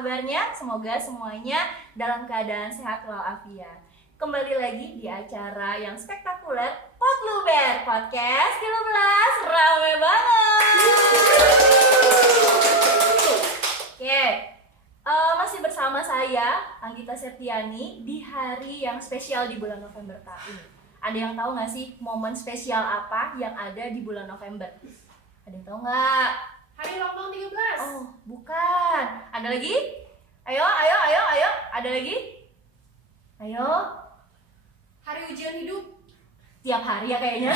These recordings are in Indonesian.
kabarnya? Semoga semuanya dalam keadaan sehat walafiat. Kembali lagi di acara yang spektakuler, Potluber Podcast 13, rame banget. Oke, masih bersama saya Anggita Septiani di hari yang spesial di bulan November tahun ini. Ada yang tahu nggak sih momen spesial apa yang ada di bulan November? Ada yang tahu nggak? Hari ulang tahun 13. Oh, bukan. Ada lagi? Ayo. Ada lagi? Ayo. Hari ujian hidup. Tiap hari ya kayaknya.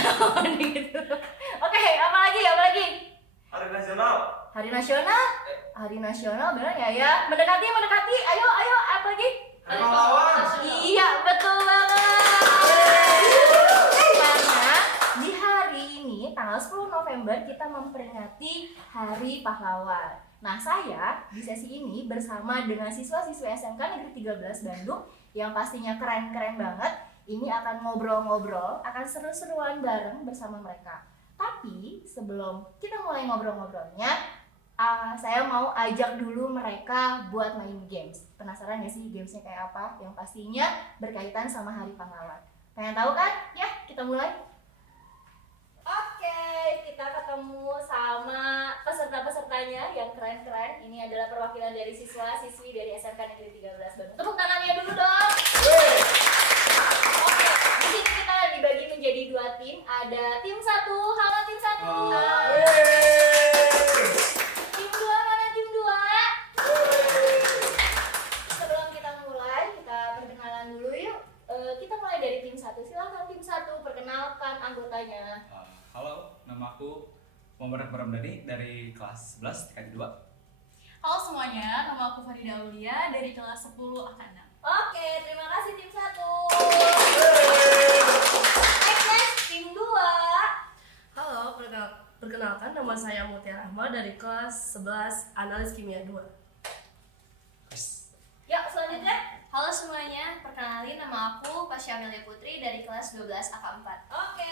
Gitu. Oke, apa lagi? Hari Nasional. Hari Nasional? Hari Nasional benar ya? Mendekati. Ayo, apa lagi? Hari Pahlawan. Iya, betul banget. Karena di hari ini tanggal 10 November kita memperingati Hari Pahlawan. Nah, saya di sesi ini bersama dengan siswa-siswi SMK Negeri 13 Bandung yang pastinya keren-keren banget. Ini akan ngobrol-ngobrol, akan seru-seruan bareng bersama mereka. Tapi sebelum kita mulai ngobrol-ngobrolnya, saya mau ajak dulu mereka buat main games. Penasaran gak sih gamesnya kayak apa? Yang pastinya berkaitan sama Hari Pahlawan. Pengen tahu kan? Ya, kita mulai. Oke, kita ketemu sama peserta-pesertanya yang keren-keren. Ini adalah perwakilan dari siswa-siswi dari SMK Negeri 13 Bandung. Tepuk tangannya dulu dong. Oke, di sini kita dibagi menjadi 2 tim. Ada tim 1. Halo tim 1. Tim 2 mana tim 2? Sebelum kita mulai, kita perkenalan dulu yuk. Kita mulai dari tim 1. Silakan tim 1 perkenalkan anggotanya. Halo, nama aku Muhammad Akbar Ramdhani dari kelas 11 TKJ 2. Halo semuanya, nama aku Farida Aulia dari kelas 10 AK6. Oke, terima kasih tim 1. Next, tim 2. Halo, perkenalkan nama saya Mutiara Ahmad dari kelas 11 Analis Kimia 2. Yuk, selanjutnya. Halo semuanya, perkenalin nama aku Pasha Amelia Putri dari kelas 12 AK4. Oke,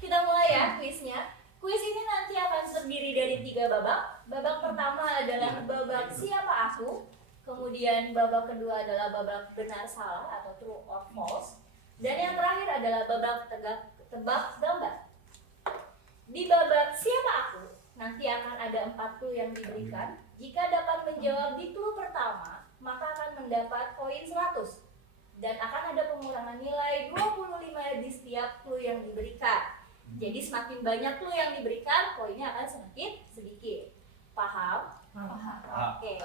kita mulai ya kuisnya. Kuis ini nanti akan terdiri dari 3 babak. Babak pertama adalah babak siapa aku. Kemudian babak kedua adalah babak benar salah atau true or false. Dan yang terakhir adalah babak tebak gambar. Di babak siapa aku, nanti akan ada 4 clue yang diberikan. Jika dapat menjawab di clue pertama, maka akan mendapat poin 100. Dan akan ada pengurangan nilai 25 di setiap clue yang diberikan. Jadi semakin banyak clue yang diberikan, poinnya akan semakin sedikit. Paham? Paham. Oke.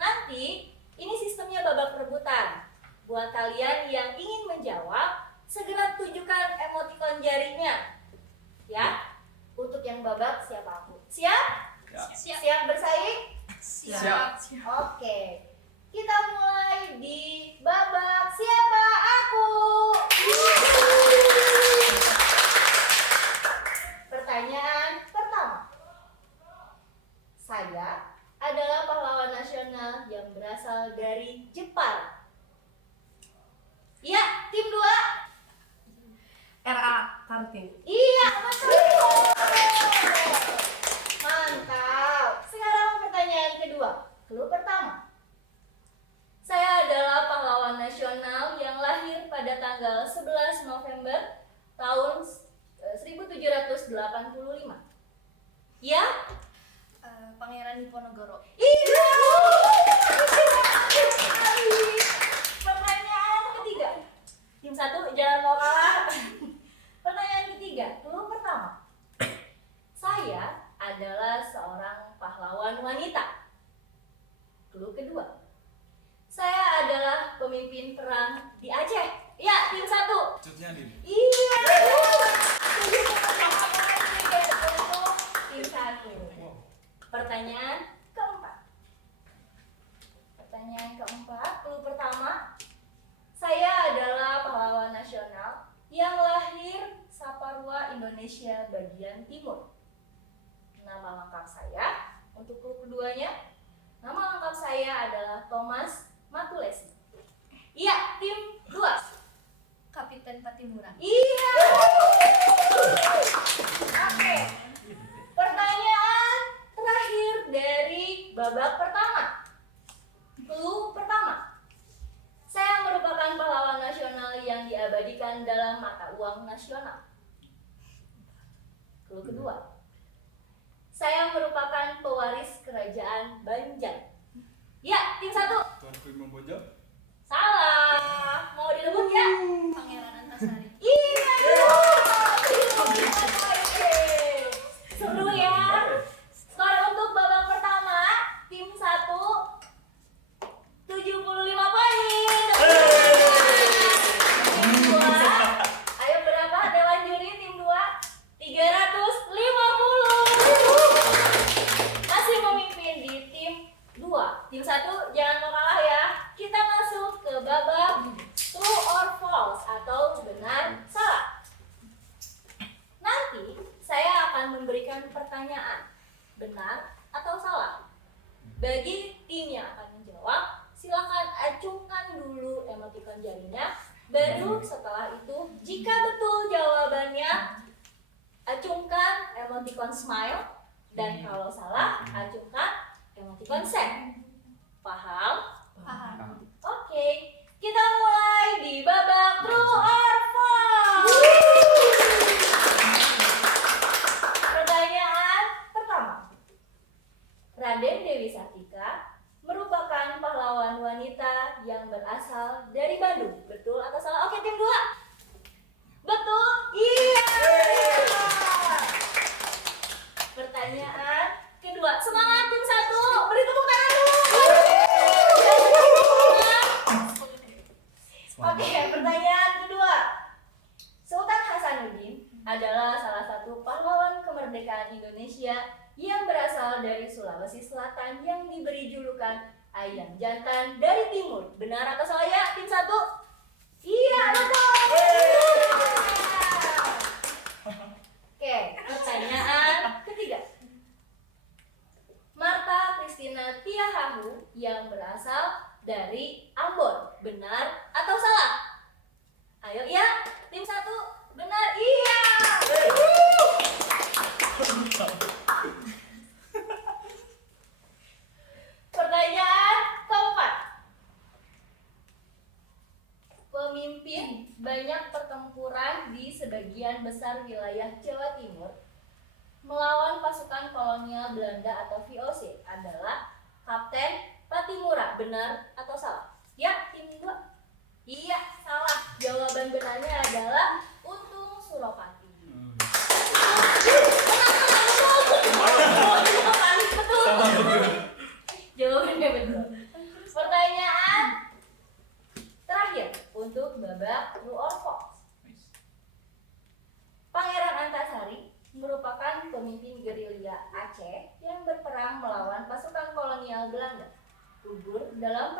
Nanti ini sistemnya babak rebutan. Buat kalian yang ingin menjawab, segera tunjukkan emoticon jarinya. Ya. Untuk yang babak siapa aku. Siap? Ya. Siap bersaing? Siap. Oke. Kita mulai di babak siapa aku. Pertanyaan pertama. Saya adalah pahlawan nasional yang berasal dari Jepang. Ya, tim 2. R.A. Kartini. Iya, betul. Mantap. Sekarang pertanyaan kedua. Clue pertama. Saya adalah pahlawan nasional yang lahir pada tanggal 11 November tahun 1785. Ya? Pangeran Diponegoro. Iya. Pertanyaan ketiga. Tim 1 jangan mau kalah. Pertanyaan ketiga, clue pertama. Saya adalah seorang pahlawan wanita. Clue kedua. Saya adalah pemimpin perang di Aceh. Ya, tim 1. Cutnya Din. Iya. Untuk tim 1. Pertanyaan keempat. Clue pertama. Saya adalah pahlawan nasional yang lahir Saparua, Indonesia bagian timur. Nama lengkap saya, untuk clue keduanya, nama lengkap saya adalah Thomas Matulesi. Iya, tim 2. Kapiten Patimura. Iya. Oke. Pertanyaan terakhir dari dikendalikan dalam mata uang nasional? Clue kedua, saya merupakan pewaris kerajaan Banjar. Ya, tim 1. Tuanku Imam Bonjol. Salah. Mau direbut ya? Pangeran Antasari. Iya. Seru ya. Skor untuk babak pertama, tim 1 75 poin. Tim 2, ayo berapa dewan juri tim 2? 350. Masih memimpin di tim 2. Tim 1 jangan mau kalah ya. Kita masuk ke babak true or false atau benar salah. Nanti saya akan memberikan pertanyaan benar atau salah. Bagi tim yang akan menjawab, silakan acungkan dulu emoticon jarinya. Baru setelah itu, jika betul jawabannya, acungkan emoticon smile. Dan kalau salah, acungkan emoticon sad. Paham? Paham. Oke, kita mulai di babak true or false. Pertanyaan pertama. Raden Dewi Sartika merupakan pahlawan wanita yang berasal dari Bandung. Betul atau salah? Oke, tim 2. Betul? Iya. Pertanyaan kedua. Semangat tim 1. Beri tepuk tangan dulu. Oke, pertanyaan kedua. Sultan Hasanuddin adalah salah satu pahlawan kemerdekaan Indonesia yang berasal dari Sulawesi Selatan yang diberi julukan ayam jantan dari timur. Benar atau salah ya, tim 1? Iya, betul. Oke, pertanyaan ketiga. Martha Christina Tiahahu yang berasal dari Ambon. Benar atau salah? Ayo ya, tim 1. Benar, iya. Pertanyaan keempat. Pemimpin banyak pertempuran di sebagian besar wilayah Jawa Timur melawan pasukan kolonial Belanda atau VOC adalah Kapten Patimura. Benar atau salah? Ya, tim 2. Iya, salah. Jawaban benarnya adalah Untung Suropati. Betul. Jawabannya betul. Pertanyaan terakhir untuk babak true or false. Pangeran Antasari merupakan pemimpin gerilya Aceh yang berperang melawan pasukan kolonial Belanda. Gugur dalam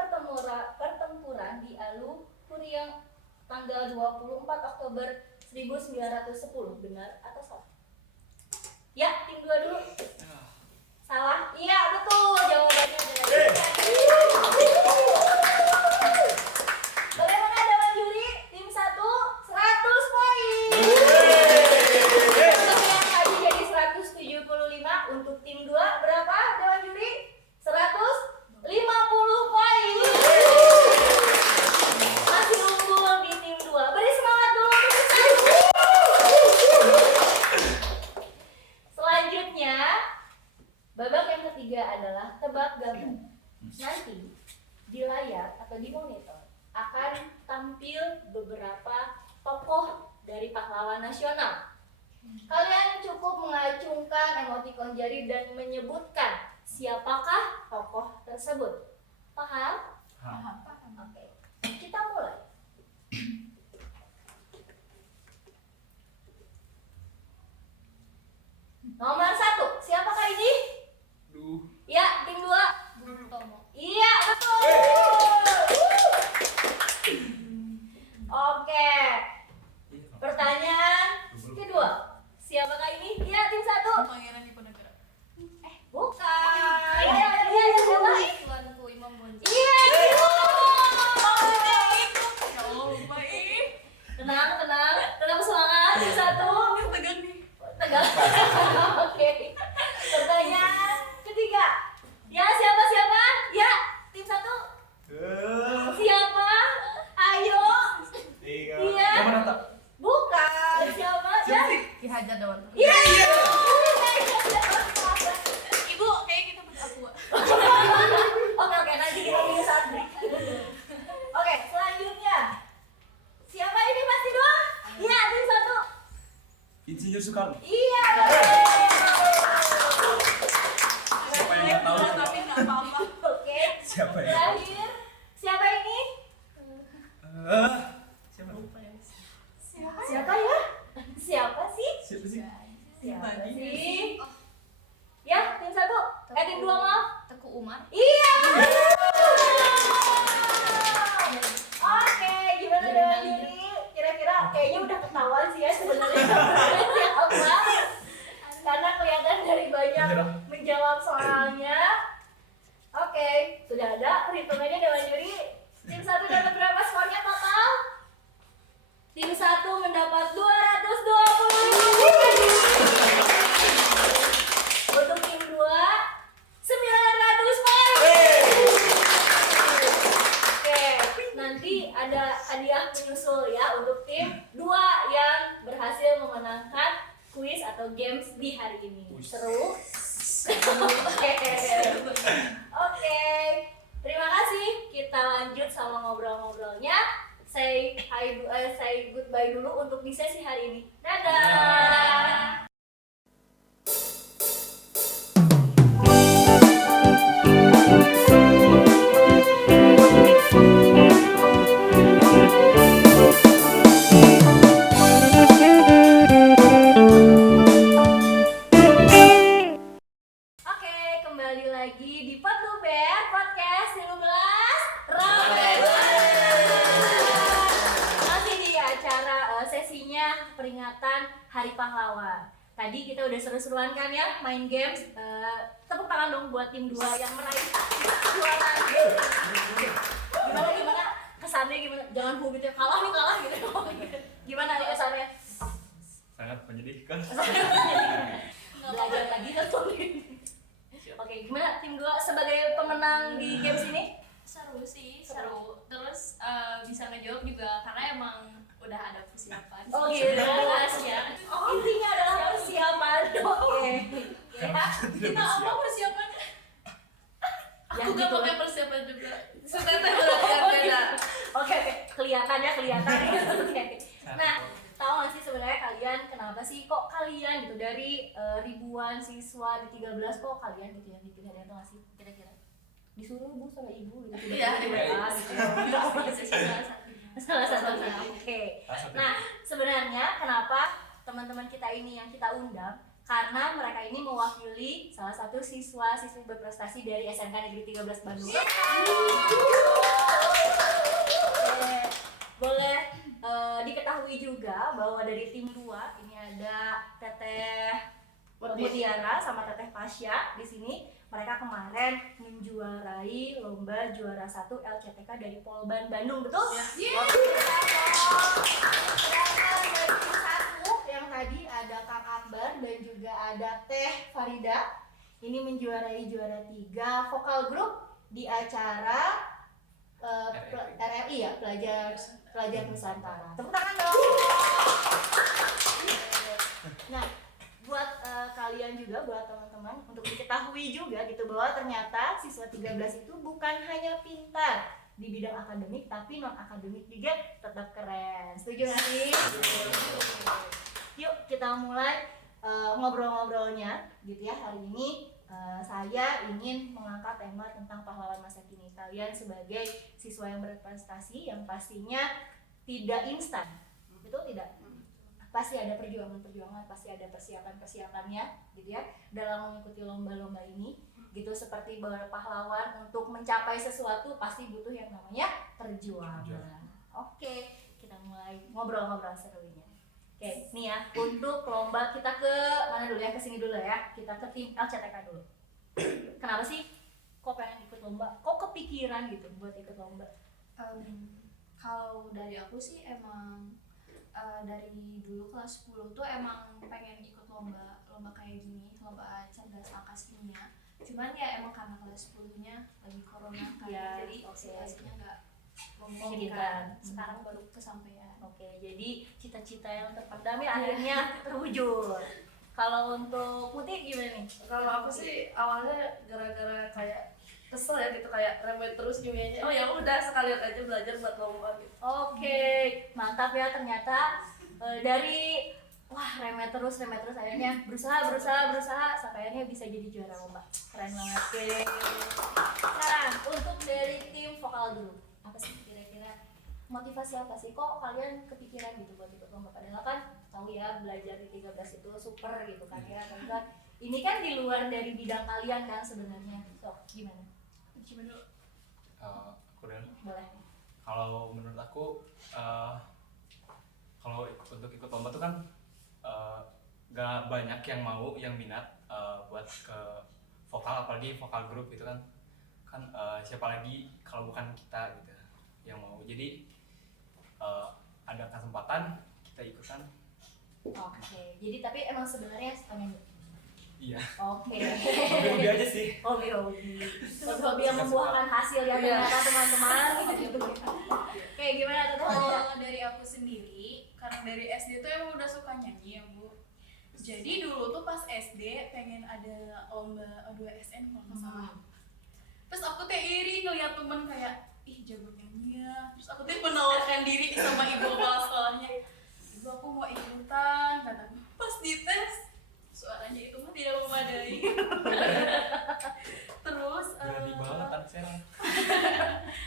pertempuran di Alu Kuriang tanggal 24 Oktober 1910. Benar atau salah? Ya, tim 2 dulu. Salah? Iya, betul. Jawabannya adalah bagaimana dewan juri? Tim 1 100 poin. Untuk yang tadi jadi 175. Untuk tim 2 berapa dewan juri? 150 poin. Masih unggul di tim 2. Beri semangat dulu untuk tim 1. Selanjutnya, babak yang ketiga adalah tebak gambar. Nanti di layar atau di monitor akan tampil beberapa tokoh dari pahlawan nasional. Kalian cukup mengacungkan emoticon jari dan menyebutkan siapakah tokoh tersebut. Paham? Paham. Oke, kita mulai. Nomor 1, siapakah ini? Duh. Ya, tim 2. Bung Tomo. Iya, betul. Oke. Pertanyaan kedua. Siapakah ini? Iya, tim 1. Pangeran Diponegoro. Bukan. Iya, siapa? Tuanku Imam Bonjol. Iya, itu. Ya Allah, lupa ih. Tenang, tetap semangat. Tim 1. Tegang nih. Tegang. Oke. Pertanyaan ketiga. Ya, siapa? Ya, tim 1. Siapa? Ayo. Tiga. Iya. Yang mana tak? belajar teman-teman. Ibu kayak kita butuh aku. Oke, nanti kita pilih satu. Oke, selanjutnya. Siapa ini pasti doang? Iya, tim satu. Insinyur Soekarno. Iya. Siapa yang nggak tahu? Tapi nggak apa-apa. Oke. Siapa yang? Terakhir, siapa ini? Siapa? Lupa ya. Siapa ya? Siapa sih? Siapa sih? Siapa sih? Ya, tim satu. Tim dua maaf. Teguh Umar. Iya. Oke, gimana dengan diri? Kira-kira kayaknya udah ketahuan sih ya sebenarnya. Siapa? Karena kelihatan dari banyak menjawab soalnya. Oke, sudah ada perhitungannya Dewan Juri. Tim satu dapat berapa skornya total? Tim satu mendapat 225. Untuk tim 2 900 poin. Oke, nanti ada hadiah menyusul ya untuk tim 2 yang berhasil memenangkan kuis atau games di hari ini. Seru? Oke. Terima kasih. Kita lanjut sama ngobrol-ngobrolnya. Say goodbye dulu untuk di sesi hari ini. Dadah. Oke, kembali lagi di Potluber Podcast 15 Masih di acara sesinya peringatan Hari Pahlawan. Tadi kita udah seru-seruan kan ya main games. Tepuk tangan dong buat tim 2 yang meraih juara. Gimana kesannya gimana? Jangan hobinya kalah gitu. Gimana nih kesannya? Sangat menyedihkan. Belajar lagi kan tuh. Oke, gimana tim 2 sebagai pemenang di games ini? Seru sih, seru. Terus bisa ngejawab juga karena emang udah ada persiapan. Oh gitu. Ya. Intinya adalah persiapan. Oke. Ya. Kita apa persiapannya? Ya, Aku gak gitu. pakai persiapan juga. Seteteh berarti yang beda. Oke. kelihatan. Oke. Nah, tahu nggak sih sebenarnya kalian kenapa sih kok kalian gitu dari ribuan siswa di 13 kok kalian gitu yang dipilih, ada yang tahu nggak sih kira-kira? Disuruh bu sama ibu gitu Iya, di WA gitu. Salah satunya. Oke. Nah, sebenarnya kenapa teman-teman kita ini yang kita undang? Karena mereka ini mewakili salah satu siswa-siswi berprestasi dari SMK Negeri 13 Bandung. Boleh diketahui juga bahwa dari tim 2 ini ada Teteh Mutiara sama Teteh Pasya di sini. Mereka kemarin menjuarai lomba juara 1 LCTK dari Polban Bandung, betul? Iya. Sedangkan dari tim 1 yang tadi ada Kang Akbar dan juga ada Teh Farida ini menjuarai juara 3 vokal grup di acara RRI ya, pelajar Nusantara. Tepuk tangan dong. Nah, buat kalian juga, buat teman-teman untuk diketahui juga gitu bahwa ternyata siswa 13 itu bukan hanya pintar di bidang akademik tapi non akademik juga tetap keren. Setuju nggak sih? Yuk kita mulai ngobrol-ngobrolnya gitu ya. Hari ini saya ingin mengangkat tema tentang pahlawan masa kini. Kalian sebagai siswa yang berprestasi yang pastinya tidak instan, betul tidak? Pasti ada perjuangan-perjuangan, pasti ada persiapan-persiapannya gitu ya dalam mengikuti lomba-lomba ini gitu. Seperti pahlawan untuk mencapai sesuatu pasti butuh yang namanya perjuangan. Oke, kita mulai ngobrol-ngobrol serunya. Oke, nih ya, untuk lomba kita ke mana dulu ya? Ke sini dulu ya. Kita ke tim LCTK dulu. Kenapa sih kok pengen ikut lomba? Kok kepikiran gitu buat ikut lomba? Kalau dari aku sih emang dari dulu kelas 10 tuh emang pengen ikut lomba kayak gini, lomba cerdas angka kimia. Cuman ya emang karena kelas 10-nya lagi corona kan, Ya, jadi oke. situasinya nggak memungkinkan. sekarang baru kesampaian. Oke, jadi cita-cita yang terpendam ya akhirnya terwujud. Kalau untuk Putih gimana nih? Kalau aku sih awalnya gara-gara kayak kesel ya gitu, kayak remeh terus kimianya. Oh ya udah sekalian aja belajar buat lomba gitu. Oke, mantap ya ternyata dari wah remeh terus akhirnya berusaha sampai akhirnya bisa jadi juara lomba. Keren banget. Oke. Sekarang untuk dari tim vokal group, apa sih kira-kira motivasi apa sih kok kalian kepikiran gitu buat ikut lomba? Padahal kan tahu ya belajar di 13 itu super gitu kan ya, tapi kan ini kan di luar dari bidang kalian kan sebenarnya. So, gimana? Coba dulu. Aku dulu. Boleh. Kalau menurut aku kalau untuk ikut lomba tuh kan gak banyak yang mau, yang minat buat ke vokal, apalagi vokal grup gitu kan siapa lagi kalau bukan kita gitu yang mau. Jadi ada kesempatan kita ikutan. Oke, jadi tapi emang sebenarnya pengen. Iya. Oke. Hobi aja sih. Hobi. Hobi yang membuahkan hasil ya ternyata teman-teman. Oke, gimana tuh? Kalau dari aku sendiri, karena dari SD tuh emang udah suka nyanyi ya Bu. Jadi dulu tuh pas SD pengen ada lomba O2SN kalau nggak salah. Terus aku teh iri ngeliat temen kayak, ih jago nyanyi ya. Terus aku teh menawarkan diri sama ibu kepala sekolahnya. Ibu aku mau ikutan, kata pas dites suaranya itu mah tidak memadai. Terus Berani banget kan serang.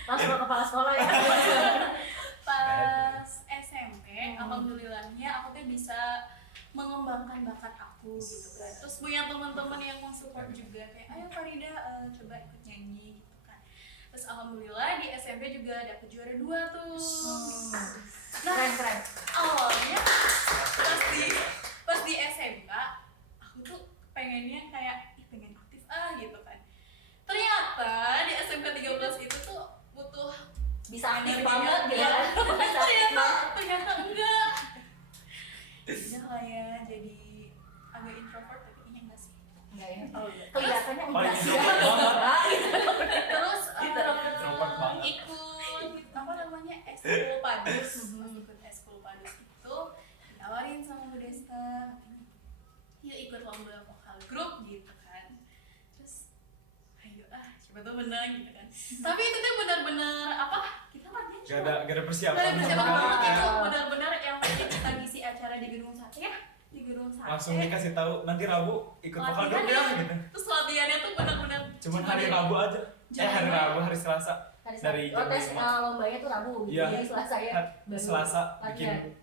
Langsung ke kepala sekolah ya. pas SMP, alhamdulillahnya aku tuh bisa mengembangkan bakat aku gitu kan. Terus punya teman-teman yang mensupport juga kayak ayo Farida coba ikut nyanyi gitu kan. Terus alhamdulillah di SMP juga dapet juara 2 tuh. Nah, Keren. awalnya pas di SMK aku tuh pengennya kayak pengen aktif gitu kan. Ternyata di SMK 13 itu tuh butuh Bisa aktif energi banget gitu kan. Bisa aktif banget. ternyata enggak. Udah lah ya, jadi agak introvert tapi kayaknya enggak sih. Enggak ya. Oh iya. Kelihatannya enggak Paling sih. introvert banget. Terus Introvert banget. ikut apa namanya eskul padus. Pas ikut eskul padus itu ditawarin sama Bu Desta, yuk ikut lomba vokal grup gitu kan. Terus ayo coba tuh menang gitu kan. Tapi itu tuh benar-benar apa? Kita latihan Gak ada persiapan. Gak ada persiapan banget, itu benar-benar yang lagi kita ngisi acara di gedung sate ya, di gedung sate. Langsung dikasih tahu nanti Rabu ikut vokal grup ya gitu. Terus latihannya tuh benar-benar Cuman hari Rabu aja. Hari Rabu, hari Selasa. Dari jam tes 5. lombanya tuh Rabu gitu. Iya. Jadi Selasa ya. baru Selasa latihan. bikin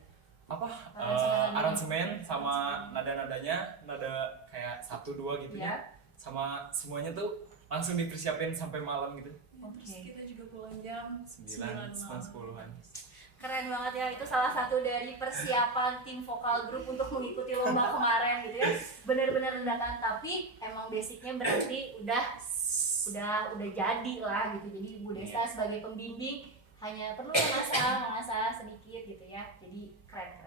apa Aransemen. aransemen sama nada-nadanya, nada kayak 1-2 gitu Ya. ya. Sama semuanya tuh langsung dipersiapin sampai malam gitu. Terus kita juga pulang jam 9, 10-an. Keren banget ya, itu salah satu dari persiapan tim vokal grup untuk mengikuti lomba kemarin gitu ya. Bener-bener rendahan, tapi emang basicnya berarti udah jadi lah gitu. Jadi Bu Desa sebagai pembimbing hanya perlu mengasah sedikit gitu ya. Jadi keren.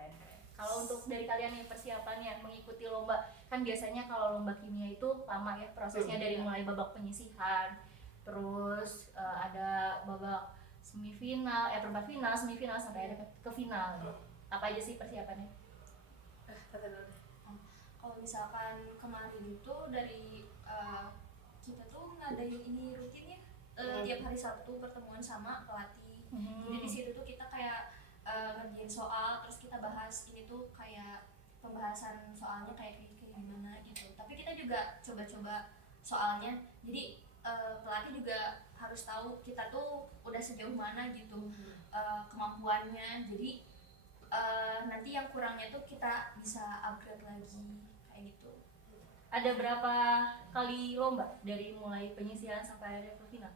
Kalau untuk dari kalian yang persiapannya mengikuti lomba, kan biasanya kalau lomba kimia itu lama ya prosesnya, dari mulai babak penyisihan, terus ada babak semifinal, perempat final, semifinal sampai ada ke final. Apa aja sih persiapannya? Kalau misalkan kemarin itu dari kita tuh ngadain ini rutin ya, tiap hari Sabtu pertemuan sama pelatih. Jadi di situ tuh kita kayak ngerjain soal, terus kita bahas ini tuh kayak pembahasan soalnya kayak gimana gitu. Tapi kita juga coba-coba soalnya. Jadi pelatih juga harus tahu kita tuh udah sejauh mana gitu kemampuannya. Jadi nanti yang kurangnya tuh kita bisa upgrade lagi kayak gitu. Ada berapa kali lomba dari mulai penyisihan sampai ada ke final?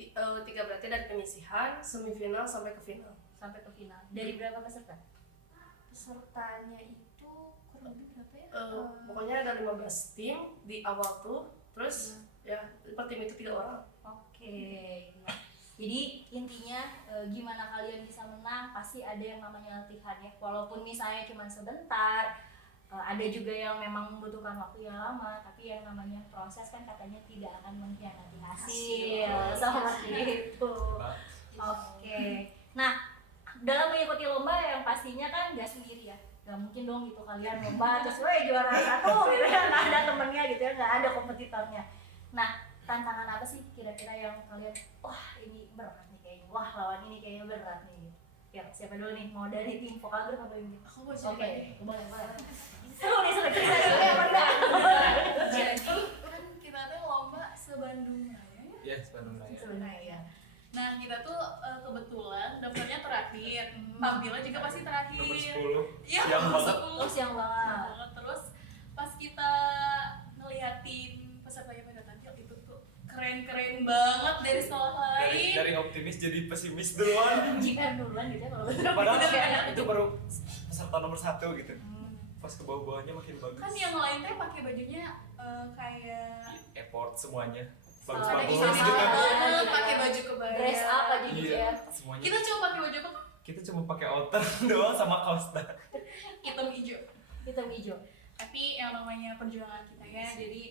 3 berarti dari penyisihan, semifinal sampai ke final. Sampai ke final. Dari berapa peserta? Pesertanya itu kurang lebih berapa ya? Pokoknya ada 15 tim di awal tuh, terus ya per tim itu 3 orang. Oke. Jadi intinya gimana kalian bisa menang, pasti ada yang namanya latihan ya. Walaupun misalnya cuma sebentar, ada juga yang memang membutuhkan waktu yang lama, tapi yang namanya proses kan katanya tidak akan mengkhianati hasil. Seperti itu. Oke. Nah, dalam mengikuti lomba yang pastinya kan nggak sendiri ya. Nggak mungkin dong gitu kalian lomba terus juara satu gitu ya, nggak ada temennya gitu ya, nggak ada kompetitornya. Nah, tantangan apa sih kira-kira yang kalian, wah ini berat nih kayaknya, wah lawan ini kayaknya berat nih. Ya, siapa dulu nih? Mau dari tim vokal group apa ini? Aku mau Oke, cerita. boleh. Seru nih, seru cerita dulu ya, Bunda. Jadi kan kita tuh lomba se-Bandung Raya ya. Yes, Bandung Raya. Sebenarnya. Nah kita tuh kebetulan daftarnya terakhir, tampilnya juga pasti terakhir. Nomor 10. Iya, Siang nomor banget. 10. Oh, siang banget. Terus pas kita ngeliatin peserta yang pada tampil itu tuh keren-keren banget dari sekolah lain. Dari optimis jadi pesimis duluan. Jika duluan gitu ya kalau Padahal itu baru peserta nomor 1 gitu. Pas ke bawah-bawahnya makin bagus. Kan yang lain teh pakai bajunya kayak Effort semuanya. Ada Bagus-bagus iseng gitu. banget. pakai baju kebaya. dress up aja gitu Iya, ya. semuanya. Kita cuma pakai baju apa? Kita cuma pakai outer doang sama kaos dah. Hitam hijau. Hitam hijau. Tapi yang namanya perjuangan kita ya, jadi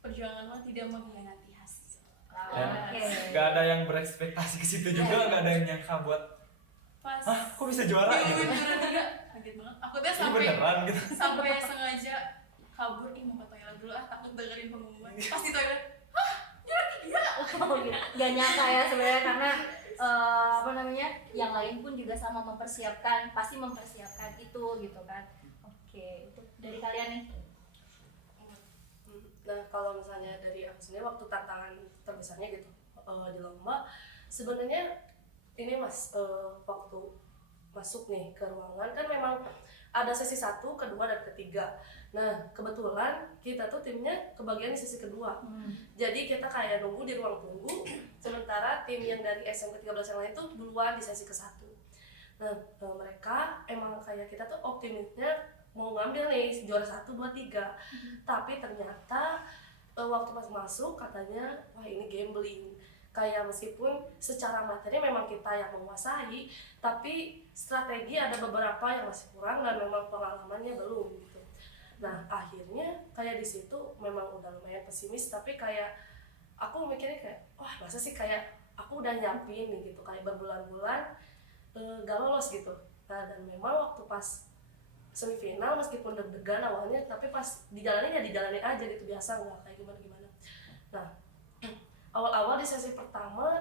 perjuangan mah tidak mengkhianati hasil. Dan Oke. nggak ada yang berekspektasi ke situ juga, nggak ada yang nyangka buat Pas ah kok bisa juara gitu. juara tiga, kaget banget. Aku tuh Ini sampai beneran gitu. sengaja kabur, mau ke toilet dulu takut dengerin pengumuman. Pas di toilet, juara tiga. Oh, gitu. Gak nyangka ya sebenarnya karena apa namanya, yang lain pun juga sama mempersiapkan, pasti mempersiapkan itu gitu kan. Oke, itu dari kalian nih. Nah, kalau misalnya dari aku sendiri, waktu tantangan terbesarnya gitu di lomba, sebenarnya ini waktu masuk nih ke ruangan kan memang ada sesi 1, kedua, dan ketiga. Nah, kebetulan kita tuh timnya kebagian di sesi kedua. Jadi kita kayak nunggu di ruang tunggu, sementara tim yang dari SMP 13 yang lain tuh duluan di sesi ke-1. Nah, mereka emang kayak kita tuh optimisnya mau ngambil nih juara 1, 2, 3. Tapi ternyata waktu pas masuk katanya, wah ini gambling. Kayak meskipun secara materi memang kita yang menguasai, tapi strategi ada beberapa yang masih kurang dan memang pengalamannya belum gitu. Nah, akhirnya kayak di situ memang udah lumayan pesimis, tapi kayak aku mikirnya kayak, wah masa sih kayak aku udah nyiapin nih gitu, kayak berbulan-bulan gak lolos gitu. Nah, dan memang waktu pas semifinal meskipun deg-degan awalnya, tapi pas dijalanin ya dijalanin aja gitu, biasa nggak kayak gimana-gimana. Nah, awal-awal di sesi pertama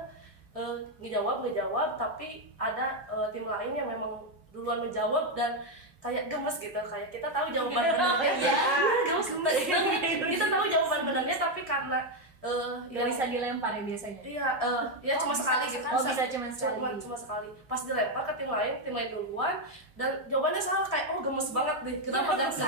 ngejawab, tapi ada tim lain yang memang duluan menjawab dan kayak gemes gitu, kayak kita tahu jawaban benernya. Gemes. Kita tahu jawaban benernya, tapi karena Gak bisa dilempar ya biasanya. Iya, cuma sekali gitu. Oh, bisa cuma sekali. Cuma sekali. Pas dilempar ke tim lain duluan dan jawabannya salah, kayak oh gemes banget deh. Kenapa gak bisa?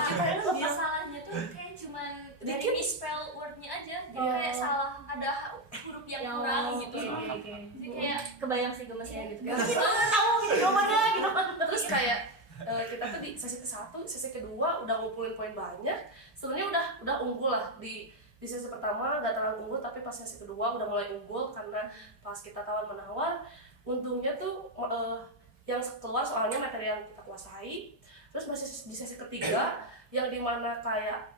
Masalahnya tuh kayak cuman dari Dikit. misspell wordnya aja, jadi Oh. kayak salah, ada huruf yang kurang gitu. Oke. Jadi kayak Kebayang sih gemesnya gitu. Iya. Tahu gitu jawabannya gitu. Terus kayak kita tuh di sesi ke-1, sesi kedua udah ngumpulin poin banyak. Sebenarnya udah unggul lah di sesi pertama gak terlalu unggul, tapi pas sesi kedua udah mulai unggul karena pas kita tawar menawar. Untungnya tuh yang keluar soalnya materi yang kita kuasai. Terus masih di sesi ketiga yang dimana kayak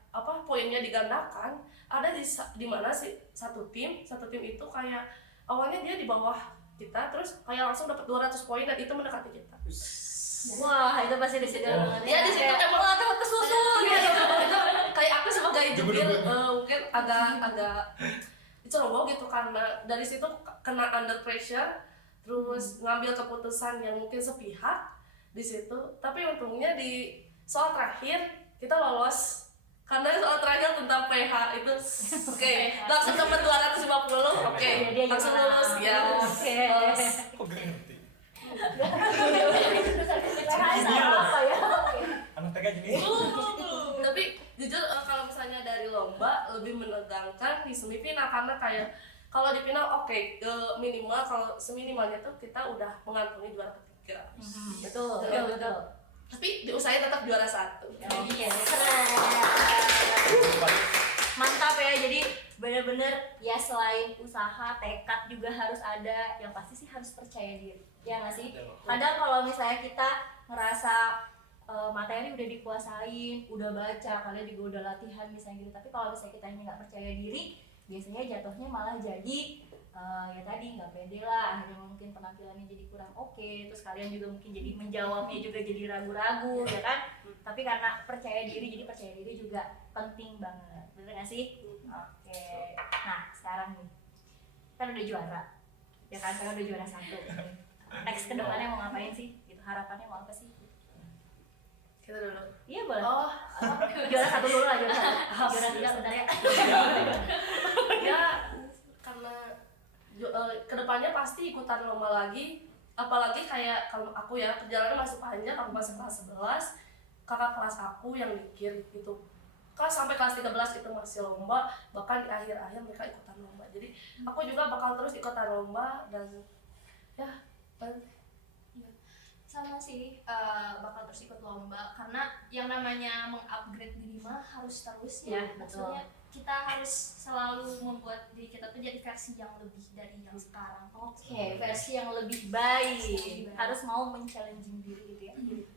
poinnya digandakan, ada di mana sih satu tim itu kayak awalnya dia di bawah kita, terus kayak langsung dapat 200 poin dan itu mendekati kita. Wah, itu pasti di situ. Ya di situ emang takut kesusul gitu. Itu kayak aku sebagai jubir mungkin agak ceroboh gitu, karena dari situ kena under pressure, terus ngambil keputusan yang mungkin sepihak di situ. Tapi untungnya di soal terakhir kita lolos, karena soal terakhir tentang PH itu oke, langsung dapat 250. Oke, Dia langsung gimana? lulus ya. Oke. Lolos. Kok gak ngerti? Apa ya? Anak TK gini. Tapi jujur kalau misalnya dari lomba lebih menegangkan di semifinal, karena kayak kalau di final minimal, kalau seminimalnya tuh kita udah mengantongi juara ketiga. Betul. Tapi diusahain tetap juara 1. Iya, keren. Mantap ya, jadi bener-bener ya selain usaha, tekad juga harus ada, yang pasti sih harus percaya diri. Ya nggak sih? Kadang kalau misalnya kita ngerasa materi udah dikuasain, udah baca, kalian juga udah latihan misalnya gitu, tapi kalau misalnya kita nggak percaya diri, biasanya jatuhnya malah jadi ya tadi nggak pede lah, akhirnya mungkin penampilannya jadi kurang oke, terus kalian juga mungkin jadi menjawabnya juga jadi ragu-ragu ya kan. Tapi karena percaya diri, jadi percaya diri juga penting banget, bener nggak sih? Oke, nah sekarang nih kan udah juara ya kan, sekarang udah juara 1 nih. Next ke depannya mau ngapain sih gitu, harapannya mau apa sih? Kita dulu. Iya boleh. Oh, Juara 1 dulu lah, juara 1. Juara 3 bentar ya. ya karena kedepannya pasti ikutan lomba lagi, apalagi kayak kalau aku ya perjalanan masih panjang, aku masih kelas 11, kakak kelas aku yang mikir gitu kelas sampai kelas 13 itu masih lomba, bahkan di akhir-akhir mereka ikutan lomba, jadi aku juga bakal terus ikutan lomba dan ya Sama sih, bakal terus ikut lomba karena yang namanya mengupgrade diri mah harus terus ya. Iya, betul. Maksudnya kita harus selalu membuat diri kita tuh jadi versi yang lebih dari yang sekarang. Oke, versi yang lebih baik. Lebih baik. Harus mau men-challenging diri gitu ya.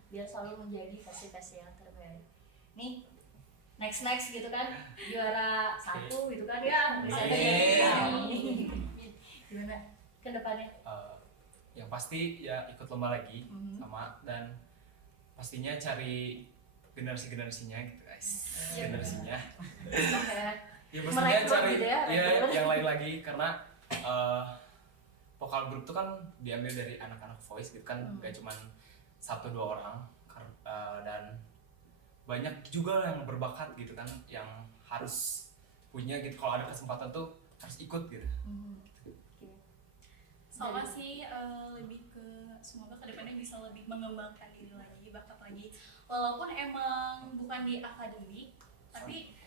Biar selalu menjadi versi-versi yang terbaik. Nih, next gitu kan, juara 1 gitu kan ya. Bisa ada gimana ke depannya? Yang pasti ya ikut lomba lagi sama, dan pastinya cari generasinya gitu guys. Generasinya. Ya pastinya Merekrut cari gitu ya, ya rekrut. yang lain lagi, karena vokal grup tuh kan diambil dari anak-anak voice gitu kan, gak cuman 1-2 orang, dan banyak juga yang berbakat gitu kan, yang harus punya gitu, kalau ada kesempatan tuh harus ikut gitu. Sama sih, lebih ke semoga kedepannya bisa lebih mengembangkan diri lagi, bakat lagi, walaupun emang bukan di akademik, tapi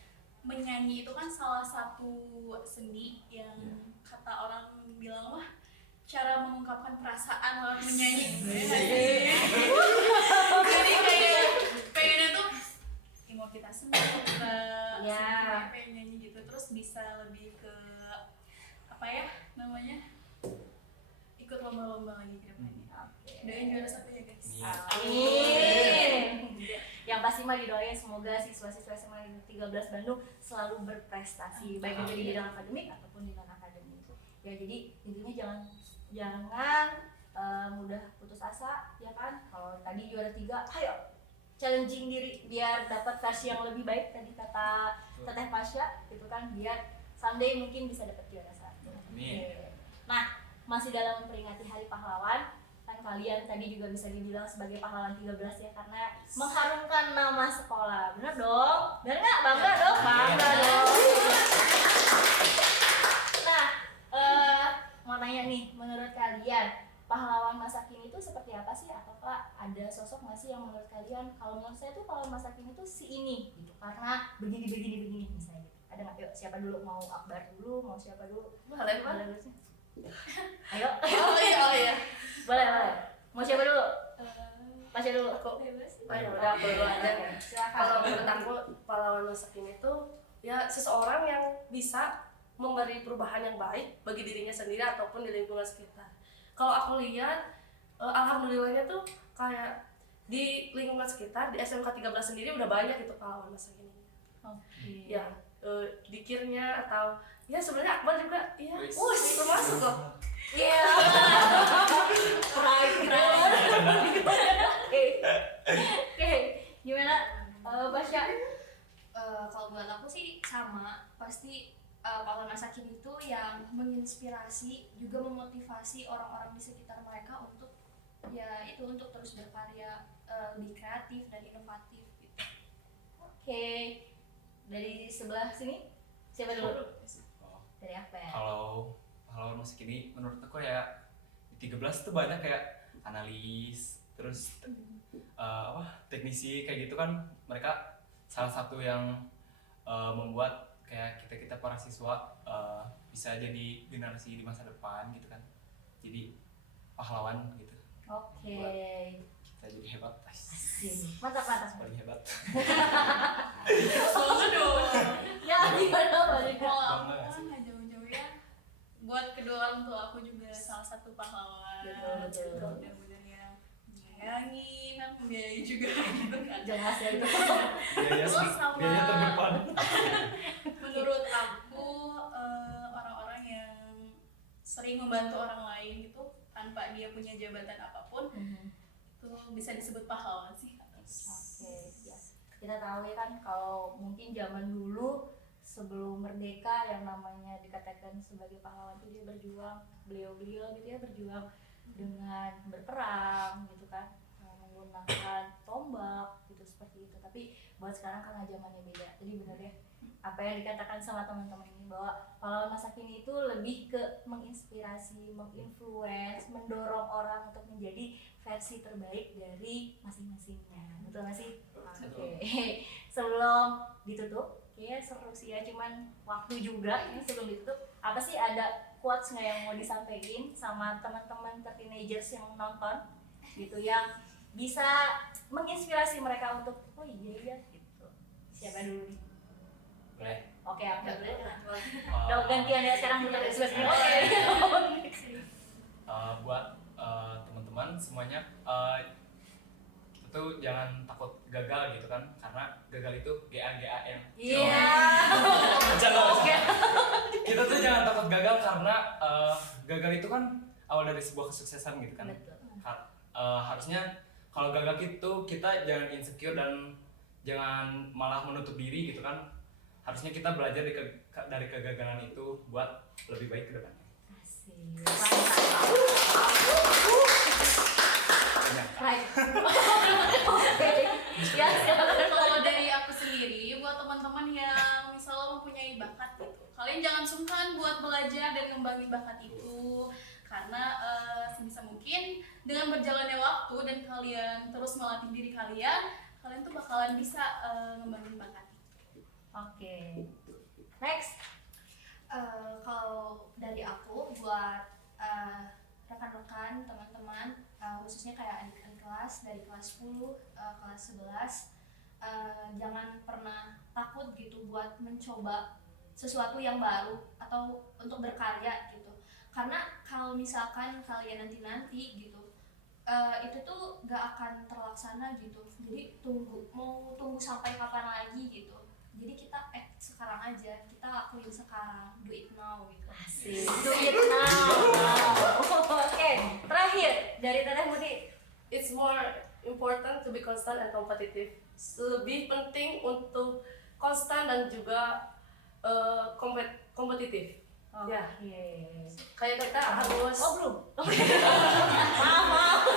menyanyi itu kan salah satu seni yang kata orang bilang wah cara mengungkapkan perasaan lewat menyanyi. Jadi kayak pengennya tuh mau kita senang, kita pengen nyanyi gitu, terus bisa lebih ke apa ya namanya, ikut lomba-lomba lagi ke depannya. Doain juara 1 ya guys. Amin. Yang pasti mah didoain semoga siswa-siswa SMA Negeri 13 Bandung selalu berprestasi, baik itu di bidang akademik ataupun di non akademik. Ya jadi intinya jangan mudah putus asa ya kan. Kalau tadi juara 3, ayo challenging diri biar dapat versi yang lebih baik, tadi kata Teteh Pasya gitu kan, biar someday mungkin bisa dapat juara 1. Amin. Nah, masih dalam memperingati Hari Pahlawan, kan kalian tadi juga bisa dibilang sebagai pahlawan 13 ya, karena mengharumkan nama sekolah. Bener dong? Bener nggak? Bangga dong? Bangga dong. Nah, mau nanya nih, menurut kalian pahlawan masa kini itu seperti apa sih? Ataukah ada sosok nggak sih yang menurut kalian? Kalau menurut saya tuh pahlawan masa kini tuh si ini gitu, karena begini misalnya gitu. Ada nggak? Yuk, siapa dulu? Mau Akbar dulu? Mau siapa dulu? boleh Boleh dulu sih. Ayo. oh iya Boleh. Mau siapa dulu? Pasya dulu. aku Bebas. ya udah aku dulu aja ya. Silakan. Kalau menurut aku pahlawan masa kini itu ya seseorang yang bisa memberi perubahan yang baik bagi dirinya sendiri ataupun di lingkungan sekitar. Kalau aku lihat alhamdulillahnya tuh kayak di lingkungan sekitar di SMK 13 sendiri udah banyak itu pahlawan masa kini. Oke. Ya dikirnya atau ya sebenarnya Akbar juga iya. Wis. Termasuk loh. Iya. Keren. Oke. Gimana Pasya? Kalau buat aku sih sama, pasti pahlawan masa kini itu yang menginspirasi juga memotivasi orang-orang di sekitar mereka untuk ya itu untuk terus berkarya, lebih kreatif dan inovatif gitu. Oke. Dari sebelah sini siapa dulu? Dari apa ya? Kalau pahlawan musik ini menurut aku ya di 13 tuh banyak kayak analis, terus teknisi kayak gitu kan, mereka salah satu yang membuat kayak kita para siswa bisa jadi generasi di masa depan gitu kan, jadi pahlawan gitu. Oke. Kita jadi hebat guys, Mantap. paling hebat. Bangga dong. Ya gimana Pak? Kalau aku Bangga kan nggak jauh-jauh ya, buat kedua orang tua aku juga salah satu pahlawan. Betul. Benar-benar yang menyayangi kan, membiayai juga gitu kan. Jelas ya itu. Biaya Terus sama- terdepan. Menurut aku sering membantu orang lain gitu tanpa dia punya jabatan apapun, itu bisa disebut pahlawan sih. Oke, ya. Kita tahu ya kan kalau mungkin zaman dulu sebelum merdeka yang namanya dikatakan sebagai pahlawan itu dia berjuang, beliau-beliau gitu ya berjuang dengan berperang gitu kan, menggunakan tombak gitu seperti itu. Tapi buat sekarang karena zamannya beda, jadi benar ya apa yang dikatakan sama teman-teman ini bahwa pahlawan masa kini itu lebih ke menginspirasi, menginfluence, mendorong orang untuk menjadi versi terbaik dari masing-masingnya. Betul nggak sih? Oke. Sebelum ditutup, kayaknya seru sih ya, cuman waktu juga ini sebelum ditutup, apa sih ada quotes nggak yang mau disampaikan sama teman-teman teenagers yang nonton gitu yang bisa menginspirasi mereka untuk oh iya gitu. Siapa dulu nih? Boleh. Oke, aku dulu. Eh, Udah gantian ya sekarang dulu ekspresi. Oke. Buat teman-teman semuanya, kita tuh jangan takut gagal gitu kan, karena gagal itu GAGAL. Iya. Oke. Kita tuh jangan takut gagal karena gagal itu kan awal dari sebuah kesuksesan gitu kan. Betul. Harusnya kalau gagal itu kita jangan insecure dan jangan malah menutup diri gitu kan. Harusnya kita belajar dari kegagalan itu buat lebih baik ke depan. Asik. Right. Ya, Kalau dari aku sendiri, buat teman-teman yang misalnya mempunyai bakat gitu, kalian jangan sungkan buat belajar dan ngembangin bakat itu, karena sebisa mungkin dengan berjalannya waktu dan kalian terus melatih diri kalian tuh bakalan bisa ngembangin bakat itu. Oke. Next. Kalau dari aku buat rekan-rekan, teman-teman, khususnya kayak adik-adik kelas dari kelas 10, kelas 11, jangan pernah takut gitu buat mencoba sesuatu yang baru atau untuk berkarya gitu. Karena kalau misalkan kalian nanti gitu, itu tuh gak akan terlaksana gitu. Jadi mau tunggu sampai kapan lagi gitu. Jadi kita sekarang aja, kita lakuin sekarang, do it now gitu. Asik. Do it now. Oke. Terakhir dari Teteh Mudi. It's more important to be constant and competitive. Lebih penting untuk konstan dan juga kompetitif. Ya. Kayak kita harus. Oh belum. Maaf.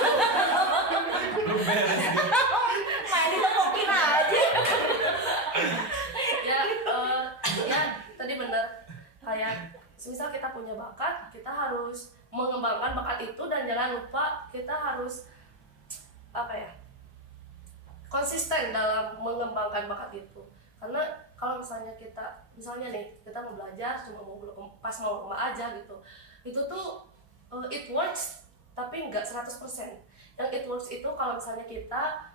Main ditemukin aja. Ya tadi benar. Kayak misal kita punya bakat, kita harus mengembangkan bakat itu dan jangan lupa kita harus konsisten dalam mengembangkan bakat itu. Karena kalau misalnya kita mau belajar cuma pas mau lomba aja gitu, itu tuh it works tapi nggak 100%. Yang it works itu kalau misalnya kita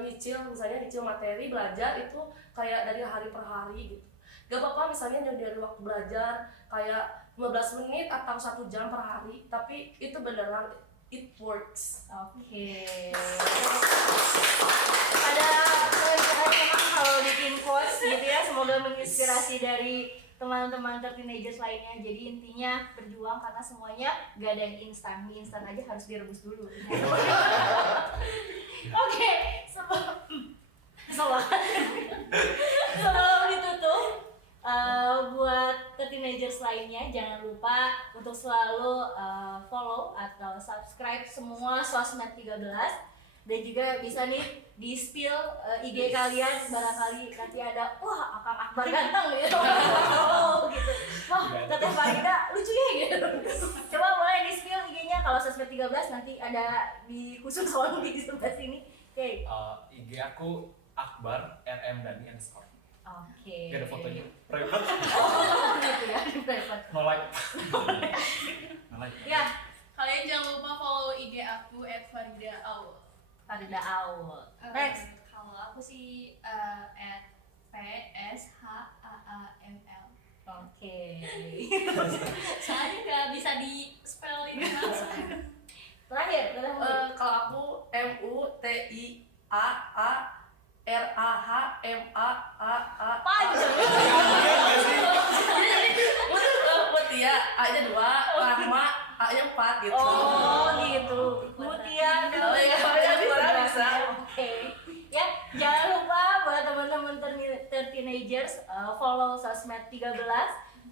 nyicil materi belajar itu kayak dari hari per hari gitu. Gak apa-apa misalnya dari waktu belajar kayak 15 menit atau 1 jam per hari, tapi itu beneran it works. Oke. Pada kalian memang kalau bikin quotes gitu ya, semoga menginspirasi dari teman-teman teenagers lainnya. Jadi intinya berjuang karena semuanya gak ada yang instan. Mie instan aja harus direbus dulu. Oke, sebelum ditutup, buat teenagers lainnya jangan lupa untuk selalu follow atau subscribe semua sosmed 13 dan juga bisa nih di spill IG kalian barangkali nanti ada wah Akang Akbar ganteng gitu. Gitu. Wah, Teteh Farida lucu ya gitu. Coba boleh di spill IG-nya kalau sosmed 13 nanti ada di khusus soal di sebelah sini. Oke. IG aku Akbar RM Dani _ Oke. Gak ada fotonya. Private. Oh, gitu ya, di private. No like. No like. Ya, Kalian jangan lupa follow IG aku @FaridaAul. Farida Aul. Next. Kalau aku sih @PSHAAML. Oke. Soalnya nggak bisa di spell ini langsung. Terakhir, Kalau aku MUTIAARAHMAAA. panjang. Mutia A-nya 2, A-nya 4 gitu. Oh gitu. Mutia Oh, iya, bisa. Oke. Ya, jangan lupa buat teman-teman teenagers follow sosmed 13,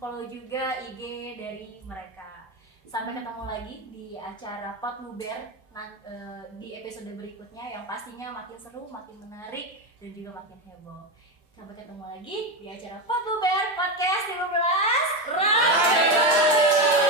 follow juga IG dari mereka. Sampai ketemu lagi di acara Pot Luber di episode berikutnya yang pastinya makin seru, makin menarik dan juga makin heboh. Sampai ketemu lagi di acara Pot Luber Podcast 15 Radio.